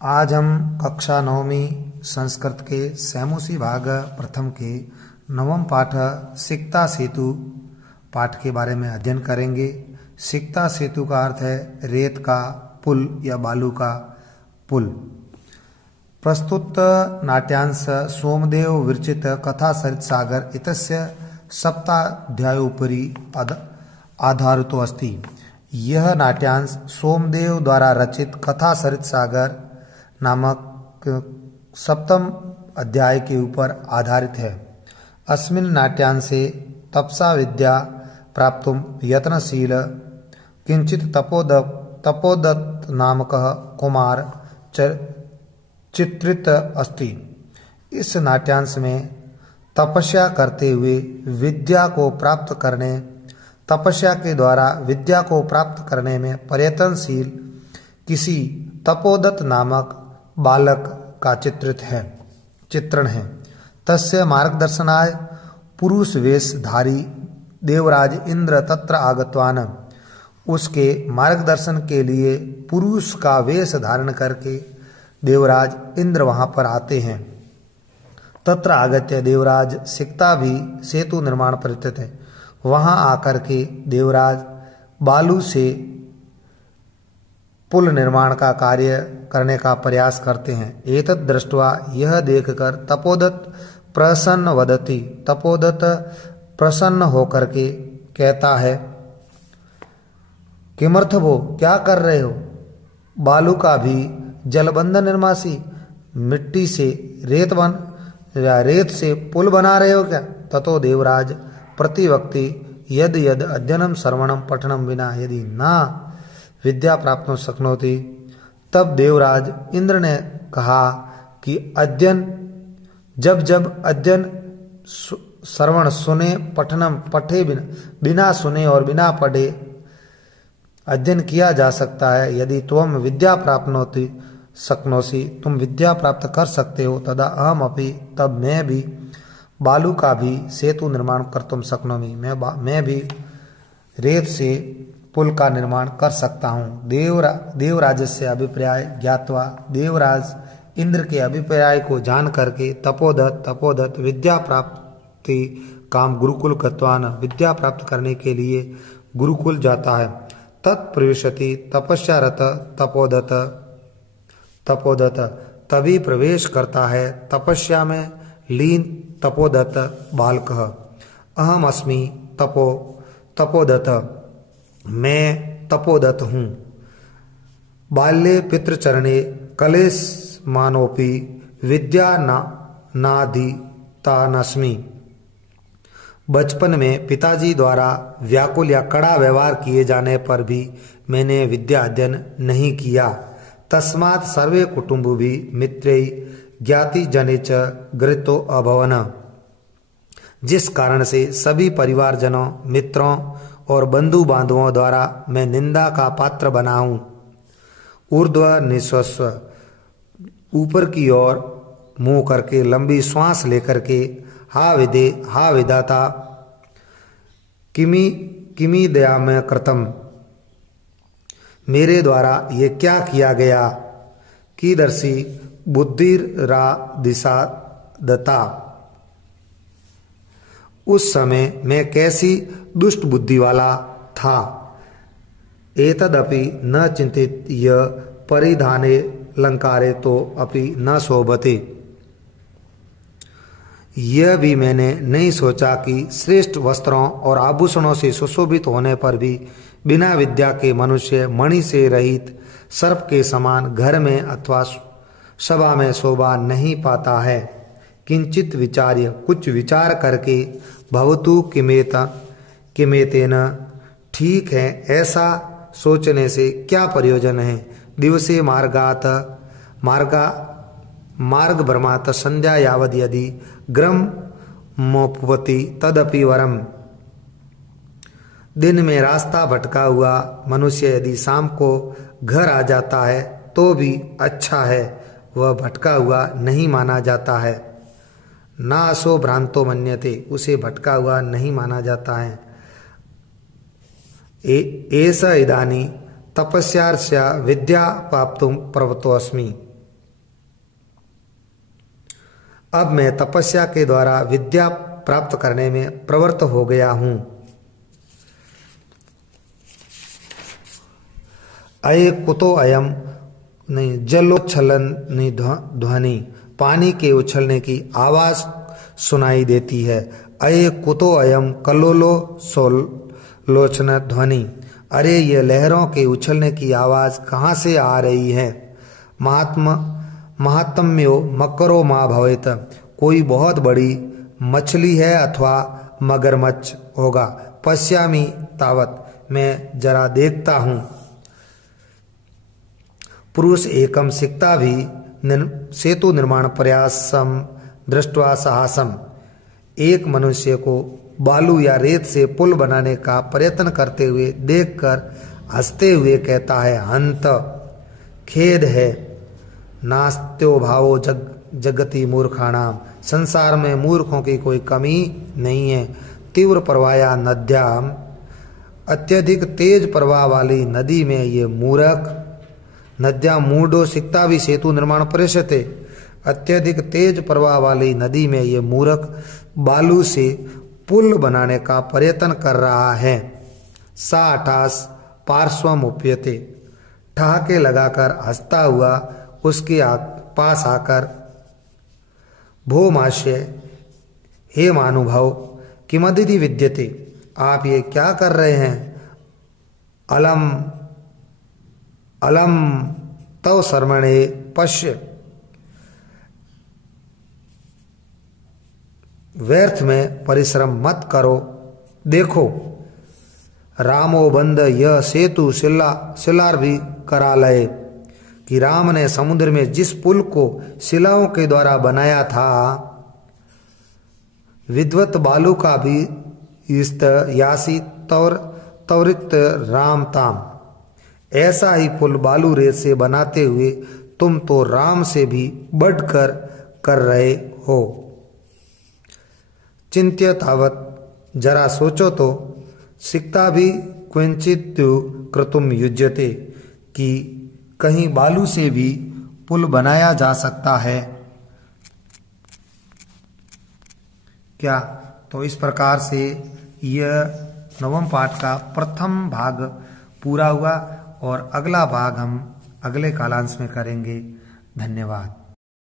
आज हम कक्षा नवमी संस्कृत के सैमुसी भाग प्रथम के नवम पाठ सिक्ता सेतु पाठ के बारे में अध्ययन करेंगे। सिक्ता सेतु का अर्थ है रेत का पुल या बालू का पुल। प्रस्तुत नाट्यांश सोमदेव विरचित कथा सरित सागर इत्यस्य सप्ताध्यायोपरि आधारितो अस्ति। यह नाट्यांश सोमदेव द्वारा रचित कथा सरित सागर नामक सप्तम अध्याय के ऊपर आधारित है। अस्मिन् नाट्यांशे तपसा विद्या प्राप्तुं यत्नशील किंचित तपोदत्त नामकः कुमार चित्रित अस्ति। इस नाट्यांश में तपस्या करते हुए तपस्या के द्वारा विद्या को प्राप्त करने में प्रयत्नशील किसी तपोदत्त नामक बालक का चित्रण है। तस्य मार्गदर्शनाय पुरुष वेशधारी देवराज इंद्र तत्र आगतवान। उसके मार्गदर्शन के लिए पुरुष का वेश धारण करके देवराज इंद्र वहां पर आते हैं। तत्र आगत्य देवराज सिक्ता भी सेतु निर्माण प्रयत्न है। वहां आकर के देवराज बालू से पुल निर्माण का कार्य करने का प्रयास करते हैं। एतत् दृष्ट्वा यह देखकर तपोदत्त प्रसन्न होकर के कहता है, किमर्थभो, क्या कर रहे हो? बालू का भी जलबंधन निर्मासी, मिट्टी से रेत से पुल बना रहे हो क्या? ततो देवराज प्रतिवक्ति यद अध्ययनम श्रवणम पठनम विना यदि ना विद्या प्राप्त शक्नोति। तब देवराज इंद्र ने कहा कि जब अध्ययन श्रवण सुने, पठनम पठे बिना सुने और बिना पढ़े अध्ययन किया जा सकता है। यदि तुम विद्या प्राप्नोति शक्नोसि, तुम विद्या प्राप्त कर सकते हो, तदा अहम अपि, तब मैं भी बालू का भी सेतु निर्माण कर्तुम शक्नोमि, मैं भी रेत से पुल का निर्माण कर सकता हूँ। देवराजस्य अभिप्राय ज्ञात्वा, देवराज इंद्र के अभिप्राय को जान करके तपोदत्त विद्या प्राप्ति काम गुरुकुल गतवान, विद्या प्राप्त करने के लिए गुरुकुल जाता है। तत्प्रविशति तपस्यारत तपोदत्त तभी प्रवेश करता है तपस्या में लीन तपोदत्त बालकः। अहम अस्मि तपोदत्त, मैं तपोदत्त हूँ। बाल्ये पितृचरणे कलेशमानोऽपि विद्या नाधीतानस्मि। बचपन में पिताजी द्वारा व्याकुल या कड़ा व्यवहार किए जाने पर भी मैंने विद्या अध्ययन नहीं किया। तस्मात् सर्वे कुटुम्बी मित्रै ज्ञाति जने च गृहीतो अभवन। जिस कारण से सभी परिवारजनों, मित्रों और बंधु बांधवों द्वारा मैं निंदा का पात्र बना हूं। ऊर्ध्व निश्वस्व, ऊपर की ओर मुंह करके लंबी श्वास लेकर के हा विधाता किमी दया में कृतम, मेरे द्वारा ये क्या किया गया? कीदर्शी बुद्धिरा दिशा दत्ता, उस समय मैं कैसी दुष्ट बुद्धि वाला था। एतदपि न चिंतित यह परिधाने अलंकारे तो अपि न शोभते। यह भी मैंने नहीं सोचा कि श्रेष्ठ वस्त्रों और आभूषणों से सुशोभित होने पर भी बिना विद्या के मनुष्य मणि से रहित सर्प के समान घर में अथवा सभा में शोभा नहीं पाता है। किंचित विचार्य, कुछ विचार करके, भवतु किमेतेन, ठीक है, ऐसा सोचने से क्या प्रयोजन है। दिवसे मार्ग भ्रमात संध्या यावद यदि ग्रम मोपवती तदपि वरम। दिन में रास्ता भटका हुआ मनुष्य यदि शाम को घर आ जाता है तो भी अच्छा है, वह भटका हुआ नहीं माना जाता है। ना असो भ्रांतो मन्यते, उसे भटका हुआ नहीं माना जाता है। एष इदानी तपस्यार्स्य विद्या प्राप्तुं प्रवृत्तो अस्मि। अब मैं तपस्या के द्वारा विद्या प्राप्त करने में प्रवृत्त हो गया हूं। अये कुतो अयम नहीं जलोच्छलन नहीं ध्वनि, पानी के उछलने की आवाज सुनाई देती है। अये कुतो अयम कल्लोलो सोलोचन ध्वनि, अरे ये लहरों के उछलने की आवाज कहाँ से आ रही है। महात्म्यो मकरो मा भवेत, कोई बहुत बड़ी मछली है अथवा मगरमच्छ होगा। पश्यामि तावत, मैं जरा देखता हूँ। पुरुष एकम सिक्ता भी सेतु निर्माण प्रयासम दृष्टवा साहसम, एक मनुष्य को बालू या रेत से पुल बनाने का प्रयत्न करते हुए देखकर हंसते हुए कहता है, हंत, खेद है। नास्त्यो भावो जगति मूर्खाणाम, संसार में मूर्खों की कोई कमी नहीं है। तीव्र प्रवाया नद्याम, अत्यधिक तेज प्रवाह वाली नदी में ये मूर्ख। नद्या मूढ़ो सिक्ता भी सेतु निर्माण प्रयस्यते, अत्यधिक तेज प्रवाह वाली नदी में ये मूर्ख बालू से पुल बनाने का प्रयत्न कर रहा है। साठास पार्श्वम उप्यते, ठहाके लगाकर हंसता हुआ उसके पास आकर, भोमाश्य, हे मानुभाव, किमदिति विद्यते, आप ये क्या कर रहे हैं। अलम अलम तव शर्मणे पश्य, व्यर्थ में परिश्रम मत करो, देखो। रामो बंद यह सेतु शिलार भी करा लय, कि राम ने समुद्र में जिस पुल को शिलाओं के द्वारा बनाया था, विद्वत बालू का भी इस्त यासी त्वरित राम ताम, ऐसा ही पुल बालू रेत से बनाते हुए तुम तो राम से भी बढ़कर कर रहे हो। चिंत्य तावत, जरा सोचो तो, सिक्ता भी क्वचित क्रतुम युज्यते, कि कहीं बालू से भी पुल बनाया जा सकता है क्या। तो इस प्रकार से यह नवम पाठ का प्रथम भाग पूरा हुआ और अगला भाग हम अगले कालांश में करेंगे। धन्यवाद।